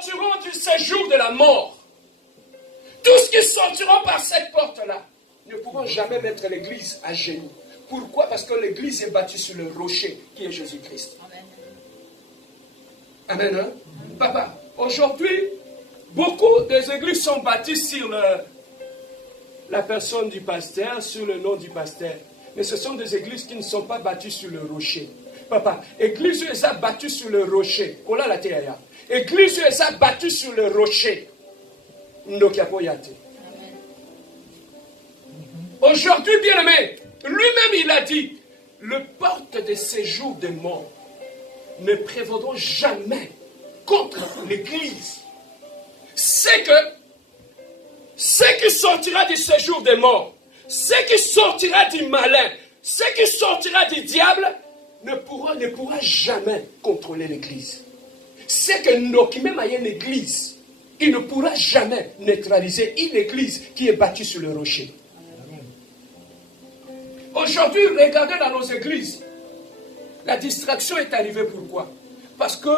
sortiront du séjour de la mort, tous qui sortiront par cette porte-là, ne pourront jamais mettre l'église à genoux. Pourquoi? Parce que l'église est bâtie sur le rocher qui est Jésus-Christ. Amen. Hein? Papa, aujourd'hui, beaucoup des églises sont bâties sur la personne du pasteur, sur le nom du pasteur. Mais ce sont des églises qui ne sont pas bâties sur le rocher. Papa, église est bâtie sur le rocher. Ola la terre. Église est bâtie sur le rocher. Aujourd'hui, bien-aimé, lui-même il a dit, le porte de séjour des morts ne prévaudront jamais contre l'église. C'est que ce qui sortira du séjour des morts, ce qui sortira du malin, ce qui sortira du diable, ne pourra jamais contrôler l'église. C'est que nous qui même à une église, il ne pourra jamais neutraliser une église qui est bâtie sur le rocher. Aujourd'hui, regardez dans nos églises, la distraction est arrivée. Pourquoi? Parce que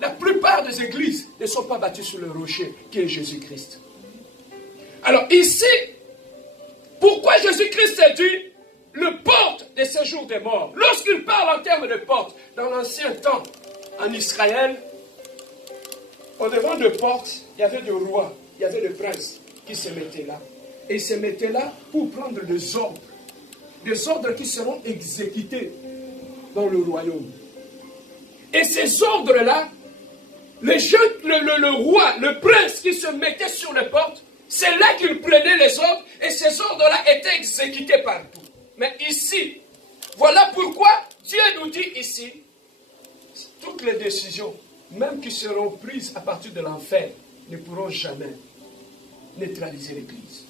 la plupart des églises ne sont pas bâties sur le rocher qui est Jésus-Christ. Alors ici, pourquoi Jésus-Christ a dit le porte des séjours des morts? Lorsqu'il parle en termes de porte, dans l'ancien temps, en Israël, au devant de porte, il y avait des rois, il y avait des princes qui se mettaient là. Et ils se mettaient là pour prendre des ordres qui seront exécutés dans le royaume. Et ces ordres-là, le roi, le prince qui se mettait sur les portes, c'est là qu'il prenait les ordres et ces ordres-là étaient exécutés partout. Mais ici, voilà pourquoi Dieu nous dit ici, toutes les décisions, même qui seront prises à partir de l'enfer, ne pourront jamais neutraliser l'église.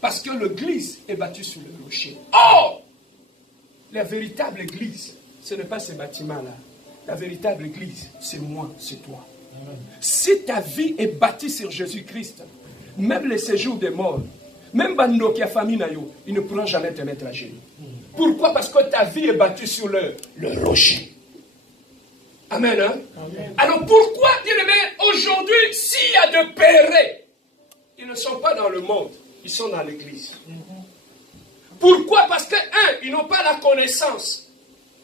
Parce que l'église est bâtie sur le rocher. Or, la véritable église, ce n'est pas ces bâtiments-là. La véritable église, c'est moi, c'est toi. Si ta vie est bâtie sur Jésus-Christ, même les séjours des morts, même Bando qui a famille, ils ne pourront jamais te mettre à genoux. Pourquoi? Parce que ta vie est bâtie sur le rocher. Amen. Hein? Amen. Alors pourquoi, bien-aimé, aujourd'hui, s'il y a de péchés, ils ne sont pas dans le monde, ils sont dans l'église. Pourquoi? Parce que, ils n'ont pas la connaissance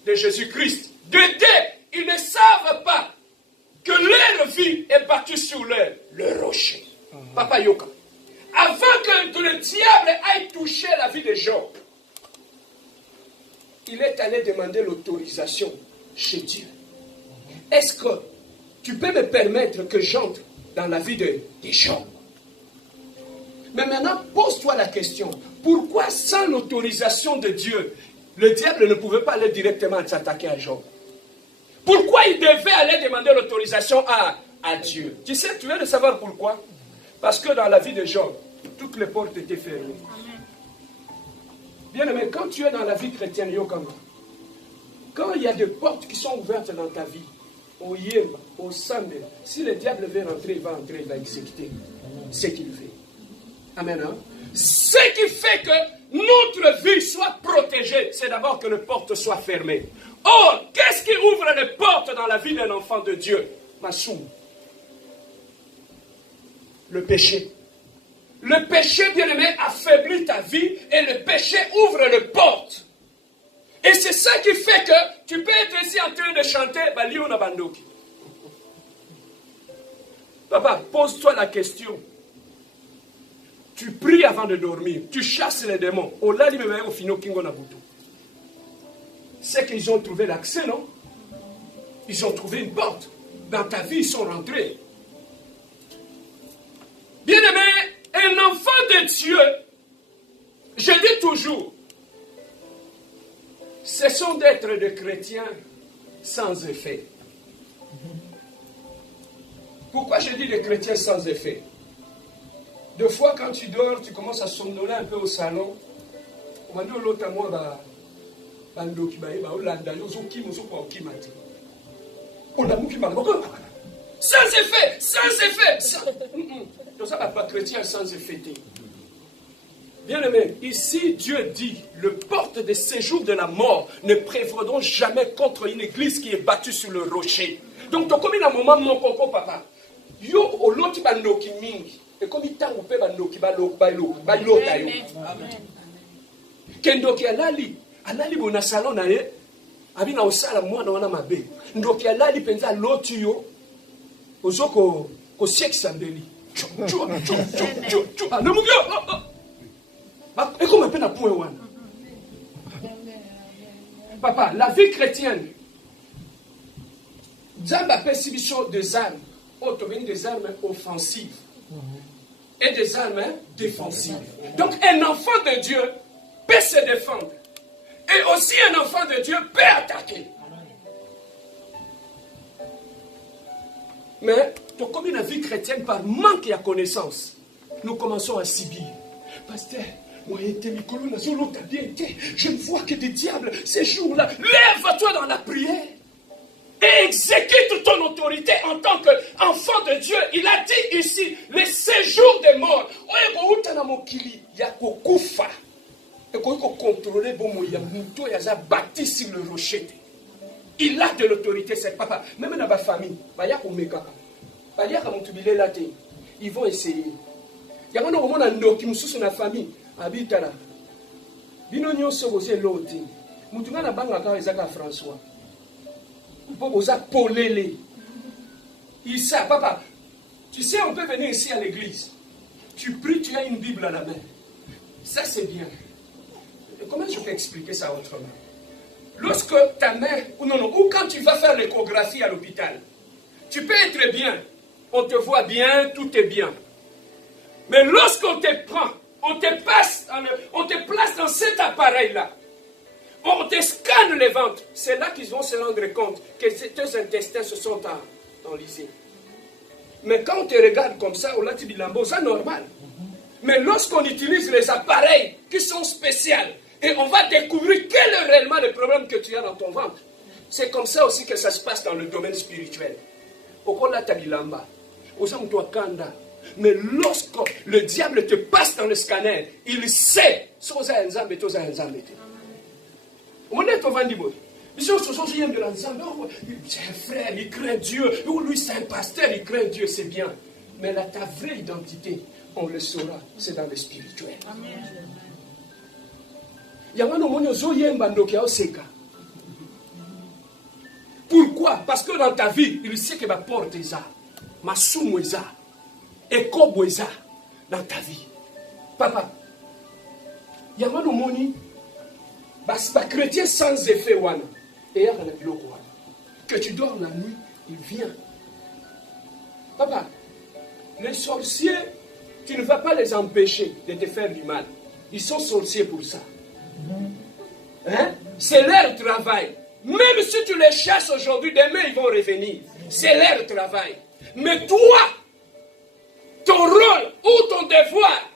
de Jésus-Christ. De deux, ils ne savent pas que leur vie est bâtie sur le rocher. Papa Yoka. Avant que le diable aille toucher la vie des gens, il est allé demander l'autorisation chez Dieu. Est-ce que tu peux me permettre que j'entre dans la vie des gens? Mais maintenant, pose-toi la question. Pourquoi sans l'autorisation de Dieu, le diable ne pouvait pas aller directement s'attaquer à Job? Pourquoi il devait aller demander l'autorisation à Dieu? Tu sais, tu veux de savoir pourquoi? Parce que dans la vie de Job, toutes les portes étaient fermées. Bien aimé, quand tu es dans la vie chrétienne, quand il y a des portes qui sont ouvertes dans ta vie, au Yemba, au Sambe, si le diable veut rentrer, il va exécuter ce qu'il fait. Amen. Hein? Ce qui fait que notre vie soit protégée, c'est d'abord que les portes soient fermées. Or, qu'est-ce qui ouvre les portes dans la vie d'un enfant de Dieu? Massoum. Le péché. Le péché, bien-aimé, affaiblit ta vie et le péché ouvre les portes. Et c'est ça qui fait que tu peux être ici en train de chanter Baliona Bandoki. Papa, pose-toi la question. Tu pries avant de dormir, tu chasses les démons. C'est qu'ils ont trouvé l'accès, non? Ils ont trouvé une porte. Dans ta vie, ils sont rentrés. Bien-aimé, un enfant de Dieu, je dis toujours, ce sont d'être des chrétiens sans effet. Pourquoi je dis des chrétiens sans effet? Deux fois, quand tu dors, tu commences à somnoler un peu au salon. On va dire l'autre mois, sans effet, sans effet. Donc ça va pas chrétien sans effet. Bien aimé, ici Dieu dit, le porte des séjours de la mort ne prévaudront jamais contre une église qui est battue sur le rocher. Donc, tu as commis un moment, mon coco, papa. yo oloti bandoki mingi et comme itango pe bandoki balota yo kendoki alali bona salon na ye abina osala mwana wana mabe ndoki alali penza loti yo ozoko ko sexe mbeli no mugyo et comme pe na point wana papa la vie chrétienne Dieu appelle Sibicho des armes des armes offensives et des armes défensives. Donc un enfant de Dieu peut se défendre. Et aussi un enfant de Dieu peut attaquer. Mais comme une vie chrétienne par manque de connaissance, nous commençons à subir. Pasteur, moi je ne vois que des diables ces jours-là. Lève-toi dans la prière. Et exécute ton autorité en tant qu'enfant de Dieu. Il a dit ici, le séjour des morts. Il a de l'autorité, c'est papa. Même dans ma famille, ils vont essayer. Il y a un qui me soutient dans la famille. François. Il sait, papa, tu sais, on peut venir ici à l'église. Tu pries, tu as une Bible à la main. Ça, c'est bien. Et comment je peux expliquer ça autrement? Lorsque ta mère, ou quand tu vas faire l'échographie à l'hôpital, tu peux être bien. On te voit bien, tout est bien. Mais lorsqu'on te prend, on te place dans cet appareil-là. On te scanne le ventre. C'est là qu'ils vont se rendre compte que tes intestins se sont enlisés. Mais quand on te regarde comme ça, on l'a dit bilambo, c'est normal. Mais lorsqu'on utilise les appareils qui sont spéciaux, et on va découvrir quel est réellement le problème que tu as dans ton ventre. C'est comme ça aussi que ça se passe dans le domaine spirituel. Mais lorsque le diable te passe dans le scanner, il sait. On est au Vendiboy. C'est un frère, il craint Dieu. Ou lui, c'est un pasteur, il craint Dieu, c'est bien. Mais là, ta vraie identité, on le saura, c'est dans le spirituel. Pourquoi? Parce que dans ta vie, il sait que ma porte est ça, ma somme est ça, et kobo est ça dans ta vie. Papa, il y a un moni. Bah, chrétien sans effet, wana. Et que tu dors la nuit, il vient. Papa, les sorciers, tu ne vas pas les empêcher de te faire du mal. Ils sont sorciers pour ça. Hein? C'est leur travail. Même si tu les chasses aujourd'hui, demain ils vont revenir. C'est leur travail. Mais toi, ton rôle ou ton devoir,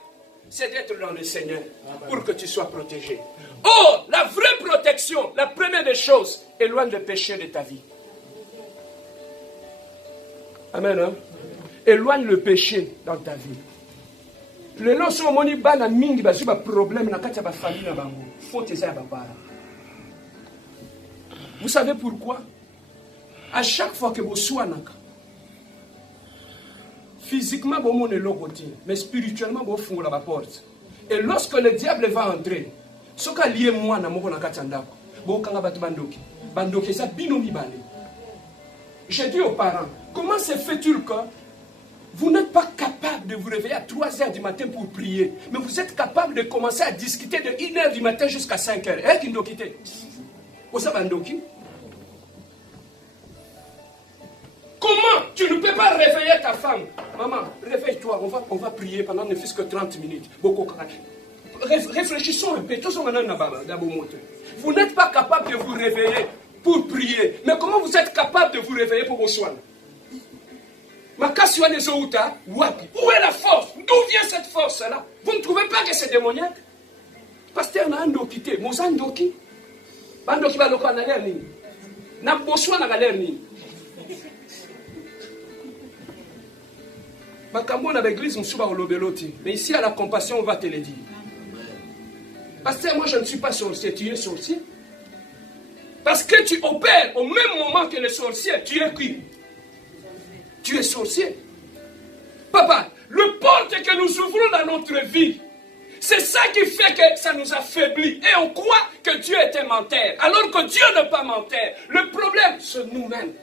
c'est d'être dans le Seigneur pour que tu sois protégé. Oh, la vraie protection, la première des choses, éloigne le péché de ta vie. Amen. Hein? Éloigne le péché dans ta vie. Le long sur mon ibana mingi ba suba problème na kati ba famille na bango. Faute ça ba para. Vous savez pourquoi? À chaque fois que vous soignez, physiquement vous mon lokoté, mais spirituellement vous fungula la porte. Et lorsque le diable va entrer, ce qui est lié moi na moko na kati ndako, bo kanga batu bandoki. Bandoki ça binomi balé. J'ai dit aux parents, comment se fait-il que vous n'êtes pas capable de vous réveiller à 3 h du matin pour prier, mais vous êtes capable de commencer à discuter de 1 h du matin jusqu'à 5 h. Eh, Kindokite? Comment tu ne peux pas réveiller ta femme? Maman, réveille-toi, on va prier pendant ne fût-ce que 30 minutes. Réfléchissons un peu. Vous n'êtes pas capable de vous réveiller pour prier. Mais comment vous êtes capable de vous réveiller pour vos soins? Où est la force? D'où vient cette force-là? Vous ne trouvez pas que c'est démoniaque? Pasteur n'a un quitté. Mozan doki. Bandoki va loka na l'air ni. Na boswa na l'air ni. Makambo na l'église msuba olobeloti. Mais ici à la compassion on va te le dire. Pasteur, moi je ne suis pas sorcier. Tu es sorcier? Parce que tu opères au même moment que les sorciers. Tu es qui? Tu es sorcier. souffrons dans notre vie, c'est ça qui fait que ça nous affaiblit. Et on croit que Dieu est un menteur, alors que Dieu n'est pas menteur. Le problème, c'est nous-mêmes.